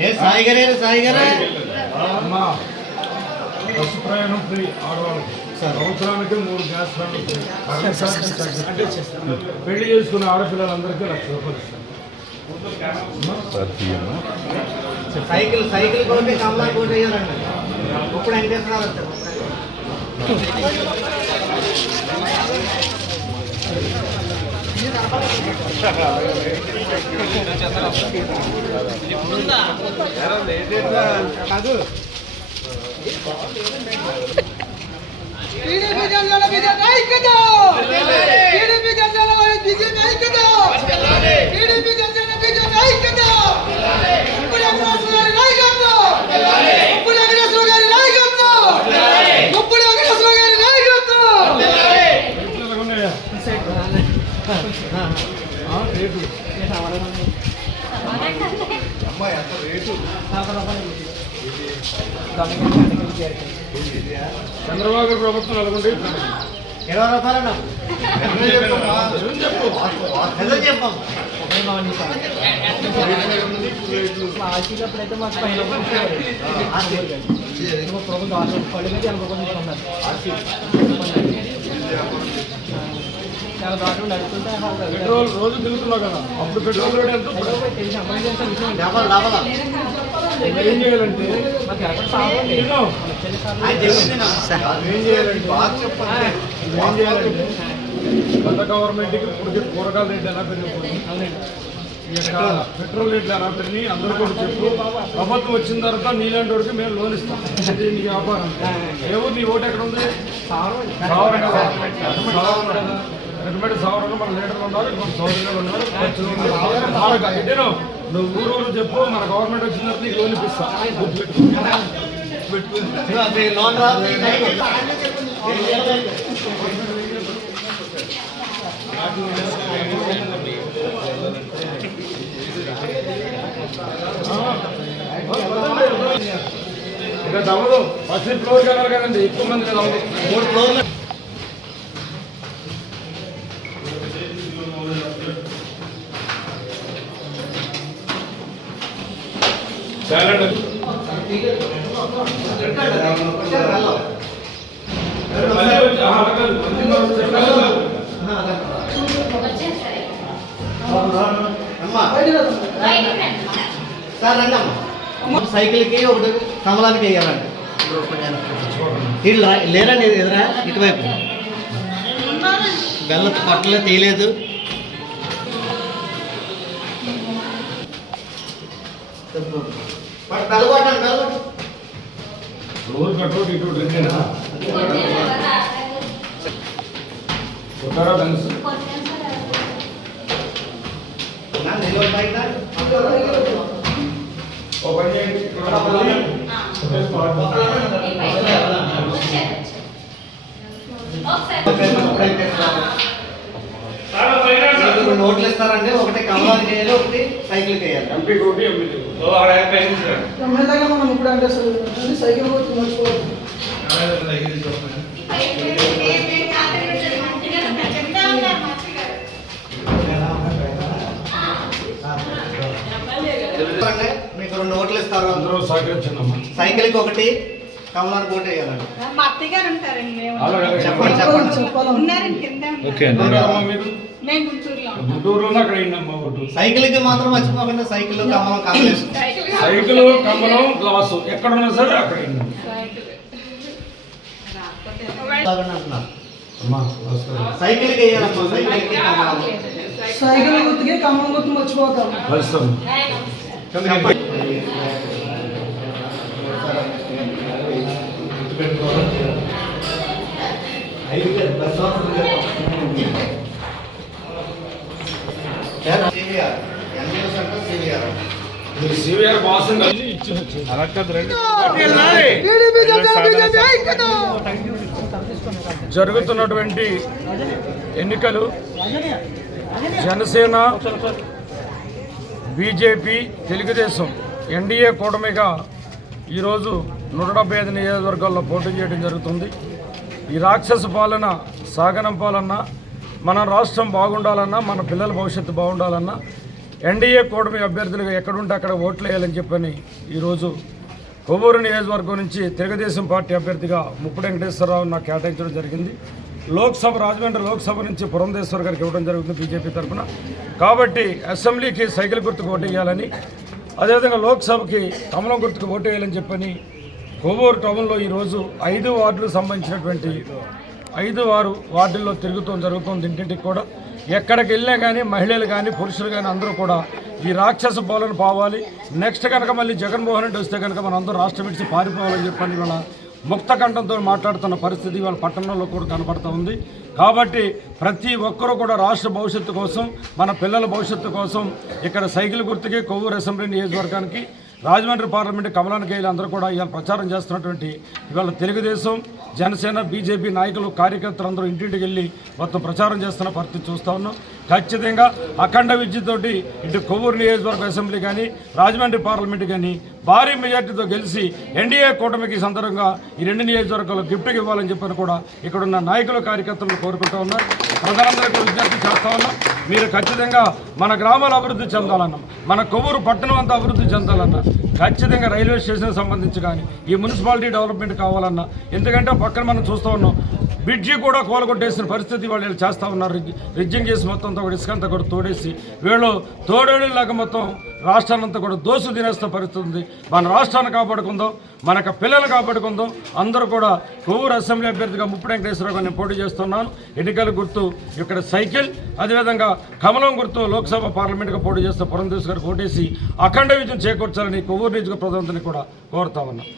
ఏ సాయి గారే సాయి గారే అమ్మా బస్సు ప్రయాణం ఫ్రీ ఆడవాళ్ళకి. సంవత్సరానికి మూడు గ్యాస్. పెళ్ళి చేసుకున్న ఆడపిల్లలందరికీ లక్ష రూపాయలు సైకిల్ సైకిల్ కోటి కమలా కోటి వేయాలండి. ఇప్పుడు వెంకటేశ్వర వచ్చారు టీడీపీ జనసేన బీజేపీ ఐక్యత టీడీపీ జనసేన బీజేపీ ఐక్యత టీడీపీ జనసేన బీజేపీ ఐక్యత చంద్రబాబు ప్రభుత్వం నెలకొండి ఇరవై రూపాయలు నిజం చెప్పాం. పెట్రోల్ రోజు తిరుగుతున్నావు కదా అప్పుడు పెట్రోల్ రేట్ ఎంత? డబల్. ఏం చేయాలంటే ఏం చేయాలంటే గత గవర్నమెంట్కి ఇప్పుడు కూరగాయల రేట్లు ఎలా పెరిగిపోయింది ఈ యొక్క పెట్రోల్ రేట్లు ఎలా పెరిగి అందరూ కూడా చెప్పు ప్రభుత్వం వచ్చిన తర్వాత నీలాంటి వాడికి మేము లోన్ ఇస్తాం నీ వ్యాపారం ఏవో నీ ఓటు ఎక్కడ ఉంది సావరం కదా సావరం కదా రెడ్డిమేడ్ సావరంలో మన లీడర్లు ఉన్నారు మన సౌదరులు ఉన్నారు నువ్వు ఊరు ఊరు చెప్పు మన గవర్నమెంట్ వచ్చిన తర్వాత నీకు లోన్ ఇప్పిస్తా. గుర్తుపెట్టుకో. అది లోన్ ఇంకా తవ్వదు. ఫస్ట్ ఫ్లోర్ కలర్ కదండి ఎక్కువ మంది కదా మూడు ఫ్లోర్లు. సైకిల్కి ఒకటి కమలానికి వేయాలండి. వీళ్ళు రా- లేరండి ఎదురా ఇటువైపు. బెల్ల పట్టలే తీయలేదు. పట్టు, బెల్ల కొట్టండి బెల్ల కొట్టు. రోజు కట్టోటి ఇటు రెండేనా కొట్టారా తెలుసు నా నిలబడి బయట. ఓ పని చేయండి ఇక్కడ మీకు రెండు నోట్లు ఇస్తారండి ఒకటి కమలానికి వేయాలి ఒకటి సైకిల్కి వేయాలి. ఎంపీ కోటి ఎంపీ ఎమ్మెల్యేగా మనం ఇప్పుడు అంటే సైకిల్. మీకు రెండు నోట్లు ఇస్తారు. అందరూ సహకరించండి సైకిల్కి ఒకటి కమలానికి ఒకటి వేయాలండి. మా అత్తయ్య గారు ఉంటారండి చెప్పండి. చెప్పండి చెప్పాలి. ఉన్నారండి మేము గుంటూరులో ఉంటాం. గుంటూరులో అక్కడ అయిందమ్మా ఒకటి సైకిల్కి మాత్రం మర్చిపోకండి సైకిల్ కమలం కాంబినేషన్ సైకిల్ గ్లాసు. ఎక్కడ ఉన్నా సరే అక్కడ నమస్కారం సైకిల్కి వేయాలమ్మా సైకిల్కి కమలం సైకిల్ గుర్తుకి కమ్మం గుర్తు మర్చిపోతాం. కలుస్తాం ఐదు వేలు, పది సంవత్సరాలు క్రితం. Sir, CVR. ఎన్జిఓస్ అంటే సివిఆర్. మీరు సివిఆర్ బాస్ అలా కాదు రండి టీడీపీ జనసేన బీజేపీ ఐక్యత జరుగుతున్నటువంటి ఎన్నికలు జనసేన బీజేపీ తెలుగుదేశం ఎన్డీఏ కూటమిగా ఈరోజు నూట డెబ్బై ఐదు నియోజకవర్గాల్లో పోటీ చేయడం జరుగుతుంది. ఈ రాక్షస పాలన సాగనంపాలన్నా మన రాష్ట్రం బాగుండాలన్నా మన పిల్లల భవిష్యత్తు బాగుండాలన్నా ఎన్డీఏ కూటమి అభ్యర్థులుగా ఎక్కడుంటే అక్కడ ఓట్లు వేయాలని చెప్పని ఈరోజు కొవ్వూరు నియోజకవర్గం నుంచి తెలుగుదేశం పార్టీ అభ్యర్థిగా ముప్పుడు వెంకటేశ్వరరావు నాకు కేటాయించడం జరిగింది. లోక్సభ రాజమండ్రి లోక్సభ నుంచి పురంధేశ్వర్ గారికి ఇవ్వడం జరుగుతుంది బీజేపీ తరఫున. కాబట్టి అసెంబ్లీకి సైకిల్ గుర్తుకు ఓటు వేయాలని అదేవిధంగా లోక్సభకి కమలం గుర్తుకు ఓటు వేయాలని చెప్పని కొవ్వూరు టౌన్లో ఈరోజు ఐదు వార్డులకు సంబంధించినటువంటి ఐదు ఆరు వార్డుల్లో తిరుగుతూ జరుగుతుంది ఇంటింటికి కూడా ఎక్కడికి వెళ్ళే కానీ మహిళలు కానీ పురుషులు కానీ అందరూ కూడా ఈ రాక్షస బోలను పోవాలి. నెక్స్ట్ కనుక మళ్ళీ జగన్మోహన్ రెడ్డి వస్తే కనుక మనం అందరూ రాష్ట్రం విడిచి పారిపోవాలని చెప్పని ఇవాళ ముక్త కంఠంతో మాట్లాడుతున్న పరిస్థితి ఇవాళ పట్టణంలో కూడా కనపడుతూ ఉంది. కాబట్టి ప్రతి ఒక్కరూ కూడా రాష్ట్ర భవిష్యత్తు కోసం మన పిల్లల భవిష్యత్తు కోసం ఇక్కడ సైకిల్ గుర్తుకి కొవ్వూరు అసెంబ్లీ నియోజకవర్గానికి రాజమండ్రి పార్లమెంట్ కమలానికి వెళ్ళి అందరూ కూడా ఇవాళ ప్రచారం చేస్తున్నటువంటి ఇవాళ తెలుగుదేశం జనసేన బీజేపీ నాయకులు కార్యకర్తలందరూ ఇంటింటికి వెళ్ళి మొత్తం ప్రచారం చేస్తున్న పరిస్థితి చూస్తూ ఉన్నాం. ఖచ్చితంగా అఖండ విద్యతోటి ఇటు కొవ్వూరు నియోజకవర్గ అసెంబ్లీ కానీ రాజమండ్రి పార్లమెంట్ కానీ భారీ మెజార్టీతో గెలిచి ఎన్డీఏ కూటమికి సందర్భంగా ఈ రెండు నియోజకవర్గాలు గిఫ్ట్కి ఇవ్వాలని చెప్పని కూడా ఇక్కడున్న నాయకులు కార్యకర్తలు కోరుకుంటూ ఉన్నారు. ప్రజలందరికీ విజ్ఞప్తి చేస్తా ఉన్నాం. మీరు ఖచ్చితంగా మన గ్రామాలు అభివృద్ధి చెందాలన్న మన కొవ్వూరు పట్టణం అంతా అభివృద్ధి చెందాలన్నా ఖచ్చితంగా రైల్వే స్టేషన్ సంబంధించి కానీ ఈ మున్సిపాలిటీ డెవలప్మెంట్ కావాలన్నా ఎందుకంటే పక్కన మనం చూస్తూ ఉన్నాం బ్రిడ్జి కూడా కోలగొట్టేసిన పరిస్థితి వాళ్ళు వీళ్ళు చేస్తూ ఉన్నారు. రిజ్జింగ్ చేసి మొత్తం అంతా కూడా ఇసుకంతా కూడా తోడేసి వీళ్ళు తోడేళ్ళలాగా మొత్తం రాష్ట్రాన్ని అంతా కూడా దోసు తినేస్తున్న పరిస్థితి ఉంది. మన రాష్ట్రాన్ని కాపాడుకుందాం మనకు పిల్లలు కాపాడుకుందాం. అందరూ కూడా కొవ్వూరు అసెంబ్లీ అభ్యర్థిగా ముప్పుడు వెంకటేశ్వరరావు గారిని పోటీ చేస్తున్నాను. ఎన్నికల గుర్తు ఇక్కడ సైకిల్ అదేవిధంగా కమలం గుర్తు లోక్సభ పార్లమెంట్గా పోటీ చేస్తూ పురంధేశ్వర్ గారు ఓటేసి అఖండ విజయం చేకూర్చాలని కొవ్వూరు నియోజక ప్రజలందరినీ కూడా కోరుతా ఉన్నాను